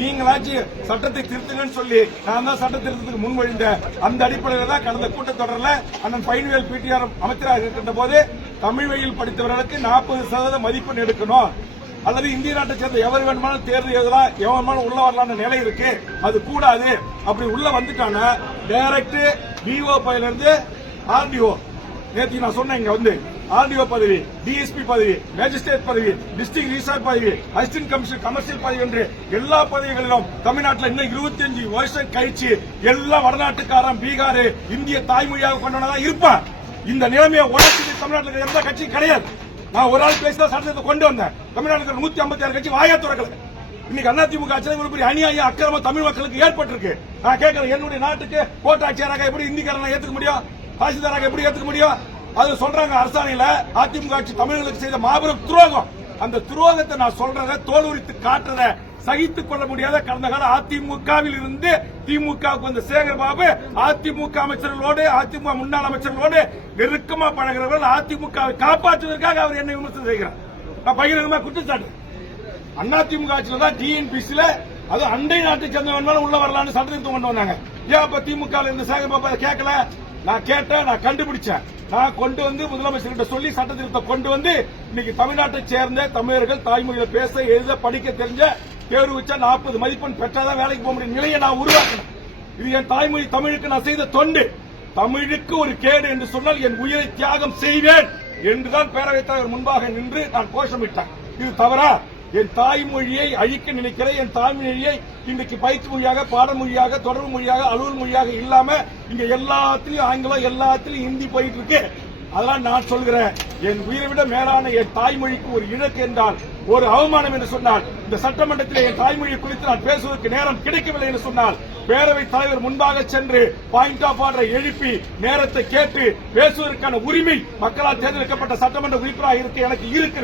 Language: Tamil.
நீங்களாச்சும் சட்டத்தை திருத்துங்கன்னு சொல்லி நான் தான் சட்ட திருத்தத்துக்கு முன்மொழிந்தேன். அந்த அடிப்படையில் தான் கடந்த கூட்டத்தொடரில் அண்ணன் பைன்வேல் பிடிஆர் அமைச்சராக இருக்கின்ற போது தமிழ் வழியில் படித்தவர்களுக்கு 40% மதிப்பெண் எடுக்கணும், அல்லது இந்திய நாட்டை சேர்ந்த எவர் வேணுமானாலும் தேர்வு எழுதலாம், எவன் வேணுமானாலும் உள்ள வரலாம்னு நிலை இருக்கு, அது கூடாது. அப்படி உள்ள வந்துட்டானா டைரக்ட் டிஓ பதவியில இருந்து ஆர்டிஓ, நேற்று நான் சொன்னேன், இங்க வந்து ஆர்டிஓ பதவி, டிஎஸ்பி பதவி, மேஜிஸ்ட்ரேட் பதவி, டிஸ்ட்ரிக்ட் ரிஜிஸ்ட்ரார் பதவி, அசிஸ்டன்ட் கமிஷனர் கமர்ஷியல் பதவி என்று எல்லா பதவிகளிலும் தமிழ்நாட்டில் இன்னும் 25 வருஷம் கழிச்சு எல்லா வடநாட்டுக்காரன் பீகார் இந்திய தாய்மொழியாக கொண்டவனதான் இருப்பான். இந்த நிலைமையை உடனே தமிழ்நாட்டில் எந்த கட்சியும் கிடையாது. நான் ஒரு ஆள் பேசிதான் சட்டத்தை கொண்டு வந்தேன். தமிழ்நாட்டில் 156 கட்சி வாயா துறக்கல. இன்னைக்கு அதிமுக ஆட்சியில் ஒரு பெரிய அநியாய அக்கிரம தமிழ் மக்களுக்கு ஏற்பட்டிருக்கு. நான் கேட்கிறேன், என்னுடைய நாட்டுக்கு கோட்டாட்சியராக எப்படி இந்திக்காரனை ஏத்துக்க முடியும், தாசில்தாராக எப்படி ஏத்துக்க முடியும்? அது சொல்றாங்க அரசாணையில அதிமுக ஆட்சி தமிழர்களுக்கு செய்த மாபெரும் துரோகம். அந்த துரோகத்தை நான் சொல்றத தோல் உரித்து காட்டுறத சகித்துக் கொள்ள முடியாத கடந்த கால அதிமுகவில் இருந்து திமுகவுக்கு வந்த சேகர்பாபு அதிமுக அமைச்சர்களோடு அதிமுக முன்னாள் அமைச்சர்களோடு நெருக்கமா பழகிறவர்கள் அதிமுகவை காப்பாற்றுவதற்காக அவர் என்ன விமர்சனம் செய்கிறார். நான் பகிரங்கமா குற்றச்சாட்டு. அதிமுக ஆட்சியில தான் டிஎன்பிசில அது அண்டை நாட்டை சேர்ந்தவன் உள்ள வரலான்னு சட்டத்திருத்தம் கொண்டு வந்தாங்க. ஏன் அப்ப திமுக இருந்த சேகர்பாபு அதை கேட்கல? நான் கேட்டேன், நான் கண்டுபிடிச்சேன், நான் கொண்டு வந்து முதலமைச்சர்கிட்ட சொல்லி சட்ட திருத்தம் கொண்டு வந்து இன்னைக்கு தமிழ்நாட்டை சேர்ந்த தமிழர்கள் தாய்மொழியில பேச எழுத படிக்க தெரிஞ்ச தேர்வு வச்சா 40 மதிப்பெண் பெற்றாதான் வேலைக்கு போக முடியும் நிலையை நான் உருவாக்கினேன். இது என் தாய்மொழி தமிழுக்கு நான் செய்த தொண்டு. தமிழுக்கு ஒரு கேடு என்று சொன்னால் என் உயிரை தியாகம் செய்வேன் என்றுதான் பேரவைத் தலைவர் முன்பாக நின்று நான் கோஷமிட்டேன். இது தவறா? என் தாய்மொழியை அழிக்க நினைக்கிற என் தாய்மொழியை இன்றைக்கு பயிற்சி மொழியாக, பாடமொழியாக, தொடர்பு மொழியாக, அலுவல் மொழியாக இல்லாம இங்க எல்லாத்திலையும் ஆங்கிலம், எல்லாத்திலையும் ஹிந்தி போயிட்டு இருக்கு. அதெல்லாம் நான் சொல்கிறேன், என் உயிரை விட மேலான என் தாய்மொழிக்கு ஒரு இழக்கு என்றால், ஒரு அவமானம் என்று சொன்னால், இந்த சட்டமன்றத்தில் என் தாய்மொழி குறித்து நான் பேசுவதற்கு நேரம் கிடைக்கவில்லை என்று சொன்னால், பேரவைத் தலைவர் முன்பாக சென்று பாயிண்ட் ஆஃப் ஆர்டரை எழுப்பி நேரத்தை கேட்டு பேசுவதற்கான உரிமை மக்களால் தேர்ந்தெடுக்கப்பட்ட சட்டமன்ற உறுப்பினராக இருக்க எனக்கு இருக்கிறது.